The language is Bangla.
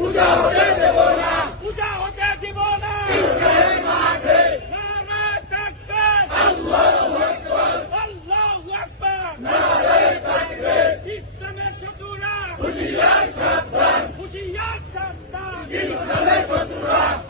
পূজা হতে দেব না। পূজা হতে দেব না। হুশিয়ার সাবধান। হুশিয়ার সাবধান। ইসলামের শত্রুরা